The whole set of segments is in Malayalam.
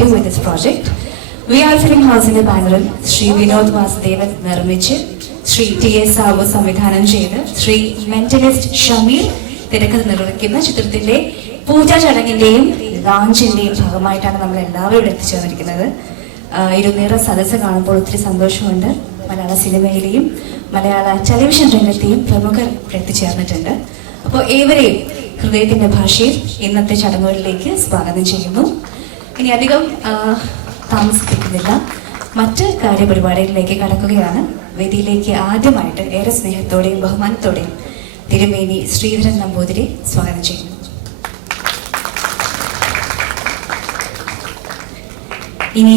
debut with this project. VR Film Houseന്റെ ബാനറിൽ ശ്രീ വിനോദ് വാസുദേവൻ നിർമ്മിച്ച് ശ്രീ TS സാബു സംവിധാനം ചെയ്ത് ശ്രീ മെന്റലിസ്റ്റ് ഷമീർ തിരക്കഥ നിർവഹിക്കുന്ന ചിത്രത്തിന്റെ പൂജാ ചടങ്ങിന്റെയും ലാഞ്ചിന്റെയും ഭാഗമായിട്ടാണ് നമ്മൾ എല്ലാവരും ഇവിടെ എത്തിച്ചേർന്നിരിക്കുന്നത്. ഇരുന്നേറെ സദസ്സ് കാണുമ്പോൾ ഒത്തിരി സന്തോഷമുണ്ട്. മലയാള സിനിമയിലെയും മലയാള ടെലിവിഷൻ രംഗത്തെയും പ്രമുഖർ എത്തിച്ചേർന്നിട്ടുണ്ട്. അപ്പോൾ ഏവരെയും ഹൃദയത്തിന്റെ ഭാഷയിൽ ഇന്നത്തെ ചടങ്ങുകളിലേക്ക് സ്വാഗതം ചെയ്യുന്നു. ഇനി അധികം താമസിപ്പിക്കുന്നില്ല, മറ്റ് കാര്യപരിപാടികളിലേക്ക് കടക്കുകയാണ്. വേദിയിലേക്ക് ആദ്യമായിട്ട് ഏറെ സ്നേഹത്തോടെയും ബഹുമാനത്തോടെയും തിരുമേനി ശ്രീധരൻ നമ്പൂതിരി സ്വാഗതം ചെയ്യുന്നു. ഇനി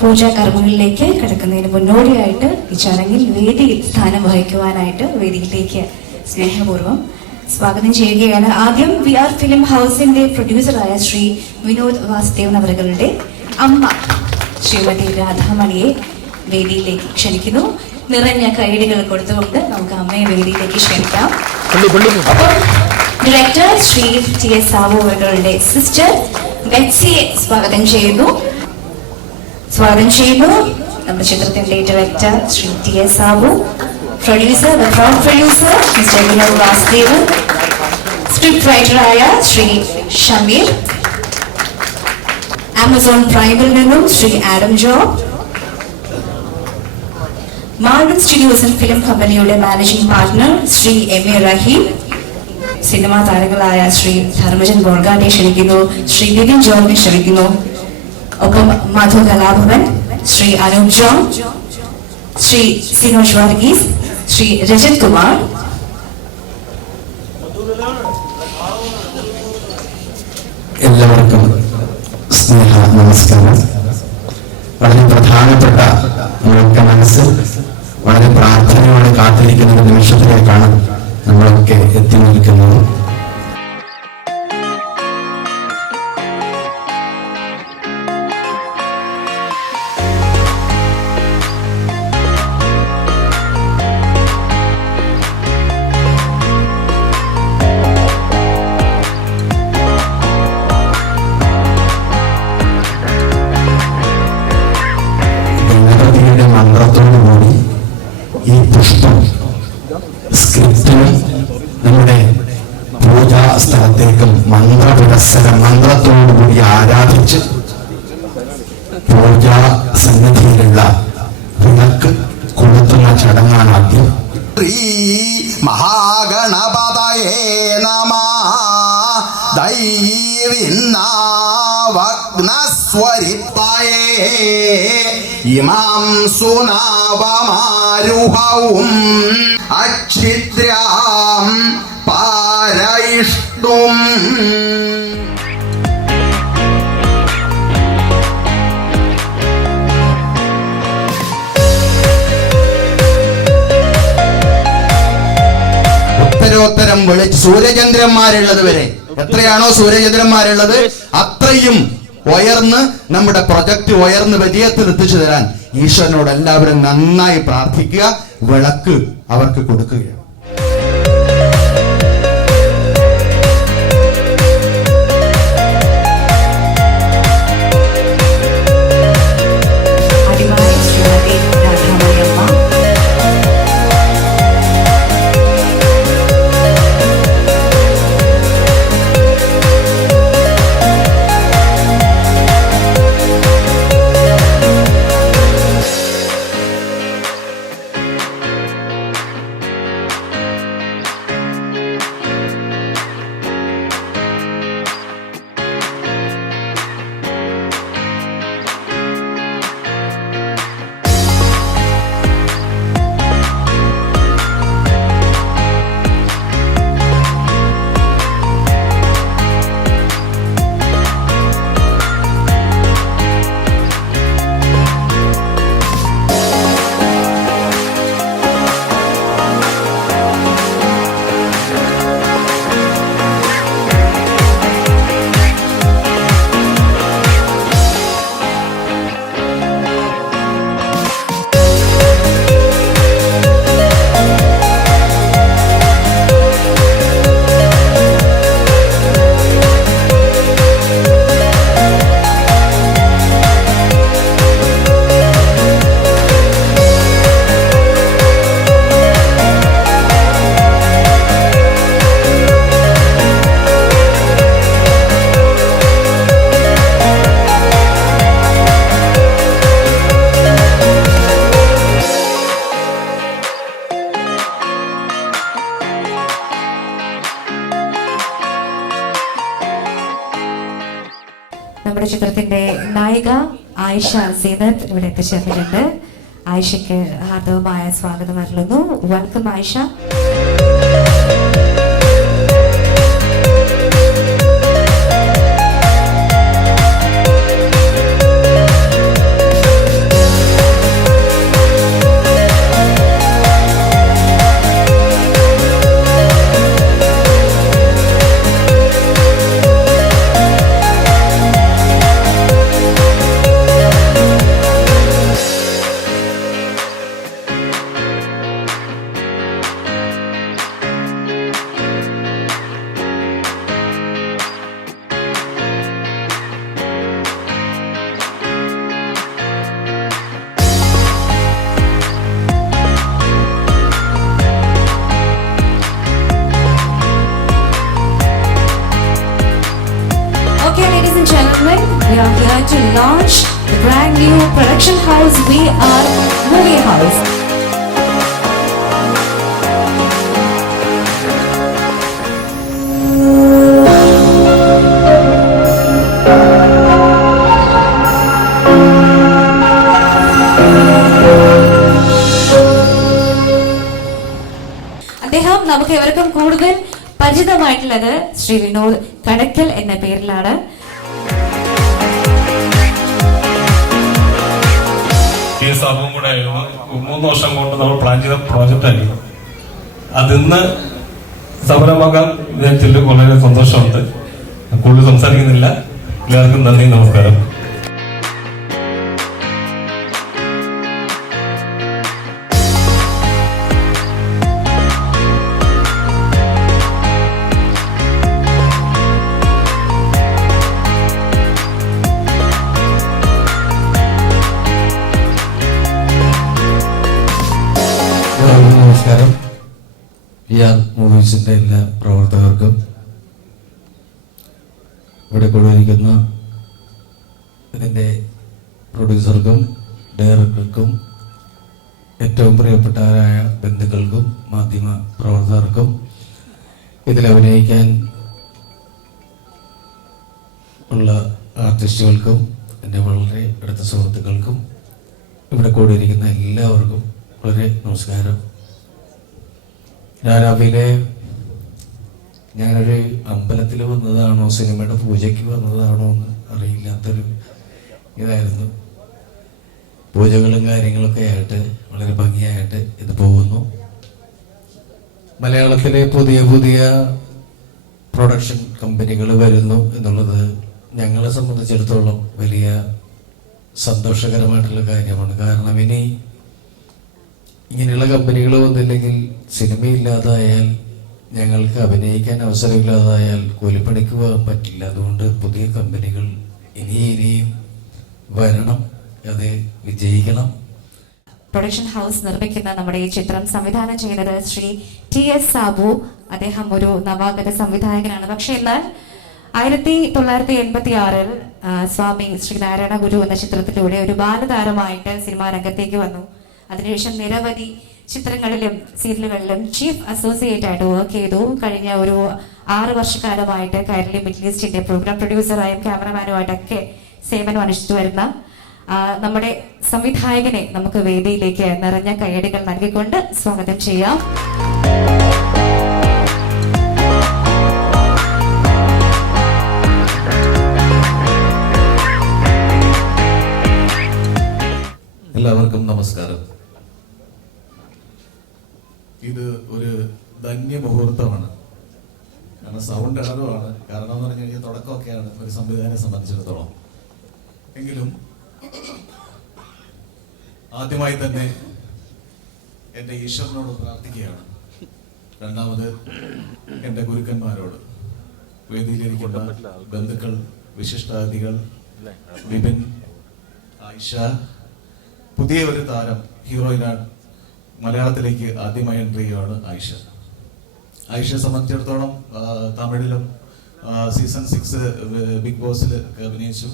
പൂജാ കർമ്മങ്ങളിലേക്ക് കടക്കുന്നതിന് മുന്നോടിയായിട്ട് ഈ ചടങ്ങിൽ വേദിയിൽ സ്ഥാനം വഹിക്കുവാനായിട്ട് വേദിയിലേക്ക് സ്നേഹപൂർവ്വം സ്വാഗതം ചെയ്യുകയാണ്. ആദ്യം VR ഫിലിം ഹൗസിന്റെ പ്രൊഡ്യൂസറായ ശ്രീ വിനോദ് വാസുദേവൻ അവരുടെ അമ്മ ശ്രീമതി രാധാമണിയെ വേദിയിലേക്ക് ക്ഷണിക്കുന്നു. നിറഞ്ഞ കൈയടികൾ കൊടുത്തുകൊണ്ട് നമുക്ക് അമ്മയെ വേദിയിലേക്ക് ക്ഷണിക്കാം. അപ്പോൾ ഡയറക്ടർ ശ്രീ TS സാബു അവരുടെ സിസ്റ്റർ ബെറ്റ്സിയെ സ്വാഗതം ചെയ്യുന്നു. നമ്മുടെ ചിത്രത്തിന്റെ director Shri TS Sabu, producer producer mister Vinod Vasudevan, script റൈറ്ററായ ശ്രീ ഷമീർ, ആമസോൺ പ്രൈമിൽ നിന്നും Shri Adam Job, Marvel studios and film കമ്പനിയുടെ managing partner Shri MA Raheem, cinema താരങ്ങളായ ശ്രീ ധർമ്മജൻ ബോൾഗാട്ടെ ക്ഷണിക്കുന്നു, ശ്രീ ബിബിൻ ജോർജിനെ ക്ഷണിക്കുന്നു. ഒപ്പം മധു കലാഭവൻ, ശ്രീ അനൂപ് ജോൺ, ശ്രീ സിനോജ് വർഗീസ്, ശ്രീ രജത് കുമാർ. എല്ലാവർക്കും സ്നേഹ നമസ്കാരം. വളരെ പ്രധാനപ്പെട്ട നമ്മുടെ മനസ്സിൽ വളരെ പ്രാർത്ഥനയോടെ കാത്തിരിക്കുന്ന ഒരു നിമിഷത്തിലേക്കാണ് നമ്മളൊക്കെ എത്തി നിൽക്കുന്നത്. മന്ത്രത്തോടുകൂടി ഈ പുഷ്പം സ്ക്രിപ്റ്റിന് നമ്മുടെ പൂജാ സ്ഥലത്തേക്കും മന്ത്രത്തോടുകൂടി ആരാധിച്ച് പൂജാ സന്നിധിയിലുള്ള വിളക്ക് കൊളുത്തുന്ന ചടങ്ങാണ് ആദ്യം. ശ്രീ മഹാഗണപതയേ നമഃ ദൈവിന്നാവഗ്നസ്വരിത്തായേ ഇമാം സുനാവമാരുഹവും അച്ഛിദ്രാം പാരയിഷ്ടും. ഉത്തരോത്തരം വിളിച്ച് സൂര്യചന്ദ്രന്മാരുള്ളത് വരെ എത്രയാണോ സൂര്യചന്ദ്രന്മാരുള്ളത് അത്രയും ഉയർന്ന് നമ്മുടെ പ്രൊജക്ട് ഉയർന്ന് വിജയത്തിൽ എത്തിച്ചു തരാൻ ഈശ്വരനോട് എല്ലാവരും നന്നായി പ്രാർത്ഥിക്കുക. വിളക്ക് അവർക്ക് കൊടുക്കുകയാണ്. ഗായിക ആയിഷ സീനത്ത് ഇവിടെ എത്തിച്ചേർന്നിട്ടുണ്ട്. ആയിഷയ്ക്ക് ഹാർദവമായ സ്വാഗതം അരുളുന്നു. Welcome Ayesha. Okay, ladies and gentlemen, we are here to launch the brand new production house, We Are Movie House. അദ്ദേഹം നമുക്ക് ഇവർക്കും കൂടുതൽ പരിചിതമായിട്ടുള്ളത് ശ്രീ വിനോദ് കടക്കൽ എന്ന പേരിലാണ്. കൂടെ ആയിരുന്നു 3 വർഷം കൊണ്ട് നമ്മൾ പ്ലാൻ ചെയ്ത പ്രോജക്റ്റ് ആയിരുന്നു. അതിന്ന് സഫലമാക്കാൻ വിചാരിച്ചതിൽ വളരെ സന്തോഷമുണ്ട്. കൂടുതൽ സംസാരിക്കുന്നില്ല. എല്ലാവർക്കും നന്ദി, നമസ്കാരം. നമസ്കാരം. PR മൂവീസിൻ്റെ എല്ലാ പ്രവർത്തകർക്കും ഇവിടെ കൂടിയിരിക്കുന്ന ഇതിൻ്റെ പ്രൊഡ്യൂസർക്കും ഡയറക്ടർക്കും ഏറ്റവും പ്രിയപ്പെട്ടവരായ ബന്ധുക്കൾക്കും മാധ്യമ പ്രവർത്തകർക്കും ഇതിൽ അഭിനയിക്കാൻ ഉള്ള ആർട്ടിസ്റ്റുകൾക്കും എൻ്റെ വളരെ അടുത്ത സുഹൃത്തുക്കൾക്കും ഇവിടെ കൂടിയിരിക്കുന്ന എല്ലാവർക്കും വളരെ നമസ്കാരം. രാവിലെ ഞാനൊരു അമ്പലത്തിൽ വന്നതാണോ സിനിമയുടെ പൂജയ്ക്ക് വന്നതാണോ എന്ന് അറിയില്ലാത്തൊരു ഇതായിരുന്നു. പൂജകളും കാര്യങ്ങളൊക്കെ ആയിട്ട് വളരെ ഭംഗിയായിട്ട് ഇത് പോകുന്നു. മലയാളത്തിലെ പുതിയ പുതിയ പ്രൊഡക്ഷൻ കമ്പനികൾ വരുന്നു എന്നുള്ളത് ഞങ്ങളെ സംബന്ധിച്ചിടത്തോളം വലിയ സന്തോഷകരമായിട്ടുള്ള കാര്യമാണ്. കാരണം ഇനി ഇങ്ങനെയുള്ള കമ്പനികൾ വന്നില്ലെങ്കിൽ സിനിമയില്ലാതായാൽ, ഞങ്ങൾക്ക് അഭിനയിക്കാൻ അവസരമില്ലാതായാൽ കൂലിപ്പണിക്ക് പോകാൻ പറ്റില്ല. അതുകൊണ്ട് പുതിയ കമ്പനികൾ ഇനിയും വരണം, അത് വിജയിക്കണം. പ്രൊഡക്ഷൻ ഹൗസ് നിർമ്മിക്കുന്ന നമ്മുടെ ഈ ചിത്രം സംവിധാനം ചെയ്യുന്നത് ശ്രീ TS സാബു. അദ്ദേഹം ഒരു നവാഗത സംവിധായകനാണ്. പക്ഷെ എന്നാൽ 1986 സ്വാമി ശ്രീ നാരായണ ഗുരു എന്ന ചിത്രത്തിലൂടെ ഒരു ബാലതാരമായിട്ട് സിനിമാ രംഗത്തേക്ക് വന്നു. അതിനുശേഷം നിരവധി ചിത്രങ്ങളിലും സീരിയലുകളിലും ചീഫ് അസോസിയേറ്റ് ആയിട്ട് വർക്ക് ചെയ്തു. കഴിഞ്ഞ ഒരു 6 വർഷക്കാലമായിട്ട് കൈരളി മിഡിൽ ഈസ്റ്റിന്റെ പ്രോഗ്രാം പ്രൊഡ്യൂസറായും ക്യാമറമാനുമായിട്ടൊക്കെ സേവനം അനുഷ്ഠിച്ചു വരുന്ന നമ്മുടെ സംവിധായകനെ നമുക്ക് വേദിയിലേക്ക് നിറഞ്ഞ കയ്യടികൾ നൽകിക്കൊണ്ട് സ്വാഗതം ചെയ്യാം. എല്ലാവർക്കും നമസ്കാരം. ഇത് ഒരു ധന്യ മുഹൂർത്തമാണ്. കാരണം സൗണ്ട് ഇടതുമാണ്. കാരണം എന്ന് പറഞ്ഞു കഴിഞ്ഞാൽ തുടക്കമൊക്കെയാണ് ഒരു സംവിധാനത്തെ സംബന്ധിച്ചിടത്തോളം. എങ്കിലും ആദ്യമായി തന്നെ എൻ്റെ ഈശ്വരനോട് പ്രാർത്ഥിക്കുകയാണ്. രണ്ടാമത് എൻ്റെ ഗുരുക്കന്മാരോട്, വേദിയിലിരിക്കുന്ന ബന്ധുക്കൾ, വിശിഷ്ടാതിഥികൾ, വിപിൻ, ആയിഷ, പുതിയ ഒരു താരം ഹീറോയിനാണ്. മലയാളത്തിലേക്ക് ആദ്യമായി എൻട്രി ചെയ്യുകയാണ് ആയിഷയെ സംബന്ധിച്ചിടത്തോളം തമിഴിലും സീസൺ 6 ബിഗ് ബോസിൽ അഭിനയിച്ചു.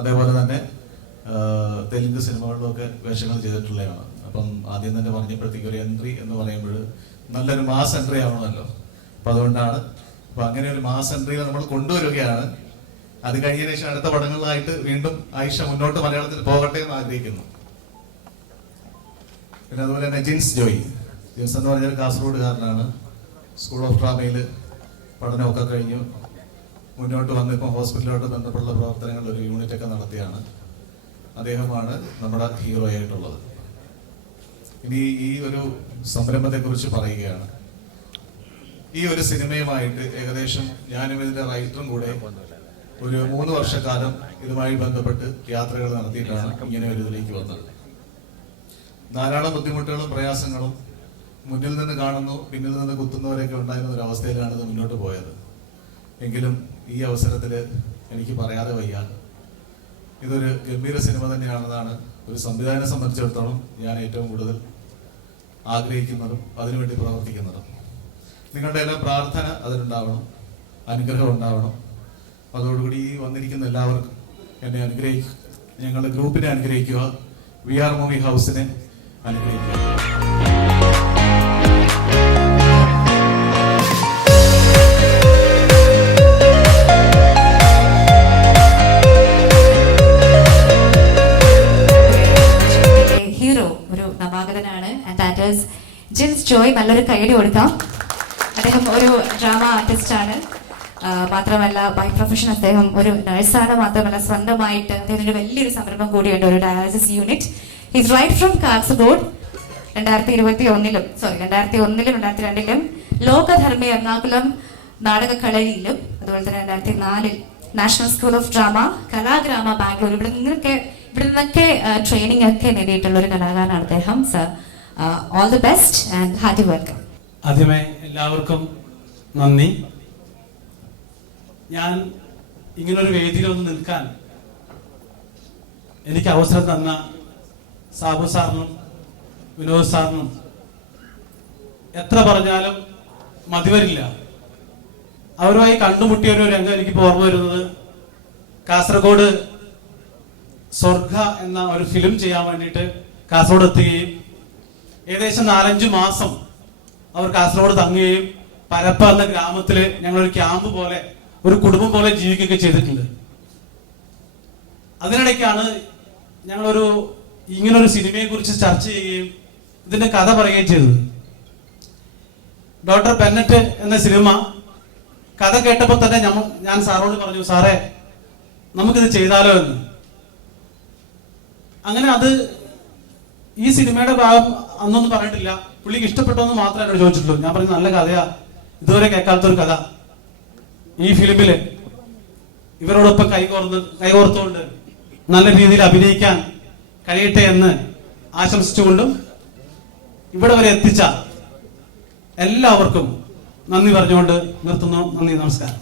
അതേപോലെ തന്നെ തെലുങ്ക് സിനിമകളിലൊക്കെ വേഷങ്ങൾ ചെയ്തിട്ടുള്ളതാണ്. അപ്പം ആദ്യം തന്നെ പറഞ്ഞപ്പോഴത്തേക്ക് ഒരു എൻട്രി എന്ന് പറയുമ്പോൾ നല്ലൊരു മാസ് എൻട്രി ആവണമല്ലോ. അപ്പം അതുകൊണ്ടാണ്. അപ്പം അങ്ങനെ ഒരു മാസ് എൻട്രി നമ്മൾ കൊണ്ടുവരികയാണ്. അത് കഴിഞ്ഞതിന് ശേഷം അടുത്ത പടങ്ങളിലായിട്ട് വീണ്ടും ആയിഷ മുന്നോട്ട് മലയാളത്തിൽ പോകട്ടെ എന്ന് ആഗ്രഹിക്കുന്നു. പിന്നെ അതുപോലെ തന്നെ ജിൻസ് ജോയ്. ജിൻസ് എന്ന് പറഞ്ഞാൽ കാസർഗോഡുകാരനാണ്. സ്കൂൾ ഓഫ് ഡ്രാമയിൽ പഠനമൊക്കെ കഴിഞ്ഞു മുന്നോട്ട് വന്ന് ഇപ്പം ഹോസ്പിറ്റലുമായിട്ട് ബന്ധപ്പെട്ടുള്ള പ്രവർത്തനങ്ങൾ ഒരു യൂണിറ്റൊക്കെ നടത്തിയാണ്. അദ്ദേഹമാണ് നമ്മുടെ ഹീറോ ആയിട്ടുള്ളത്. ഇനി ഈ ഒരു സംരംഭത്തെക്കുറിച്ച് പറയുകയാണ്. ഈ ഒരു സിനിമയുമായിട്ട് ഏകദേശം ഞാനും ഇതിന്റെ റൈറ്ററും കൂടെ ഒരു 3 വർഷക്കാലം ഇതുമായി ബന്ധപ്പെട്ട് യാത്രകൾ നടത്തിയിട്ടാണ് ഇങ്ങനെ ഒരു ഇതിലേക്ക് വന്നത്. ധാരാളം ബുദ്ധിമുട്ടുകളും പ്രയാസങ്ങളും മുന്നിൽ നിന്ന് കാണുന്നു, പിന്നിൽ നിന്ന് കുത്തുന്നവരൊക്കെ ഉണ്ടായിരുന്ന ഒരു അവസ്ഥയിലാണ് ഇത് മുന്നോട്ട് പോയത്. എങ്കിലും ഈ അവസരത്തിൽ എനിക്ക് പറയാതെ വയ്യ, ഇതൊരു ഗംഭീര സിനിമ തന്നെയാണെന്നാണ് ഒരു സംവിധായകനെ സംബന്ധിച്ചിടത്തോളം ഞാൻ ഏറ്റവും കൂടുതൽ ആഗ്രഹിക്കുന്നതും അതിനുവേണ്ടി പ്രവർത്തിക്കുന്നതും. നിങ്ങളുടെ എല്ലാം പ്രാർത്ഥന അതിനുണ്ടാവണം, അനുഗ്രഹം ഉണ്ടാവണം. അതോടുകൂടി ഈ വന്നിരിക്കുന്ന എല്ലാവർക്കും എന്നെ അനുഗ്രഹിക്കുക, ഞങ്ങളുടെ ഗ്രൂപ്പിനെ അനുഗ്രഹിക്കുക, VR മൂവി ഹൗസിനെ അനുഗ്രഹിക്കുക. ഹീറോ ഒരു നവാഗതനാണ്. ജിൻസ് ജോയ്. നല്ലൊരു കൈയടി കൊടുക്കാം. അദ്ദേഹം ഒരു ഡ്രാമ ആർട്ടിസ്റ്റ് ആണ്. മാത്രമല്ല ബൈ പ്രൊഫഷൻ അദ്ദേഹം ഒരു നഴ്സാണ്. മാത്രമല്ല സ്വന്തമായിട്ട് അദ്ദേഹത്തിന് വലിയൊരു സംരംഭം കൂടിയുണ്ട്, ഒരു dialysis unit. He's right from Kasaragod. 2001-ലും 2002-ലും ലോകധർമ്മ എറണാകുളം നാടകക്കളരിയിലും അതുപോലെ തന്നെ 2004-ൽ national school of drama Kalagrama Bangalore ഇവിടെ നിന്നൊക്കെ ട്രെയിനിങ് ഒക്കെ നേടിയിട്ടുള്ള ഒരു കലാകാരനാണ് അദ്ദേഹം. Sir, all the best and hearty welcome. ആദ്യമേ എല്ലാവർക്കും നന്ദി. ഞാൻ ഇങ്ങനൊരു വേദിയിൽ ഒന്ന് നിൽക്കാൻ എനിക്ക് അവസരം തന്ന സാബു സാറിനും വിനോദ് സാറിനും എത്ര പറഞ്ഞാലും മതിവരില്ല. അവരുമായി കണ്ടുമുട്ടിയ ഒരു രംഗം എനിക്ക് ഓർമ്മ വരുന്നത്, കാസർഗോഡ് സ്വർഗ എന്ന ഒരു ഫിലിം ചെയ്യാൻ വേണ്ടിയിട്ട് കാസർഗോഡ് എത്തുകയും ഏകദേശം 4-5 മാസം അവർ കാസർഗോഡ് തങ്ങുകയും പരപ്പ എന്ന ഗ്രാമത്തിൽ ഞങ്ങളൊരു ക്യാമ്പ് പോലെ ഒരു കുടുംബം പോലെ ജീവിക്കുകയൊക്കെ ചെയ്തിട്ടുണ്ട്. അതിനിടയ്ക്കാണ് ഞങ്ങളൊരു ഇങ്ങനൊരു സിനിമയെ കുറിച്ച് ചർച്ച ചെയ്യുകയും ഇതിന്റെ കഥ പറയുകയും ചെയ്തത്. ഡോക്ടർ ബെന്നറ്റ് എന്ന സിനിമ കഥ കേട്ടപ്പോൾ തന്നെ ഞാൻ സാറോട് പറഞ്ഞു, സാറേ നമുക്കിത് ചെയ്താലോ എന്ന്. അങ്ങനെ അത് ഈ സിനിമയുടെ ഭാഗം അന്നൊന്നും പറഞ്ഞിട്ടില്ല. പുള്ളിക്ക് ഇഷ്ടപ്പെട്ടോന്ന് മാത്രമേ എന്നോട് ചോദിച്ചിട്ടുള്ളൂ. ഞാൻ പറഞ്ഞു നല്ല കഥയാ, ഇതുവരെ കേൾക്കാത്തൊരു കഥ. ഈ ഫിലിമില് ഇവരോടൊപ്പം കൈകോർത്തുകൊണ്ട് നല്ല രീതിയിൽ അഭിനയിക്കാൻ കഴിയട്ടെ എന്ന് ആശംസിച്ചുകൊണ്ടും ഇവിടെ വരെ എത്തിച്ച എല്ലാവർക്കും നന്ദി പറഞ്ഞുകൊണ്ട് നിർത്തുന്നു. നന്ദി, നമസ്കാരം.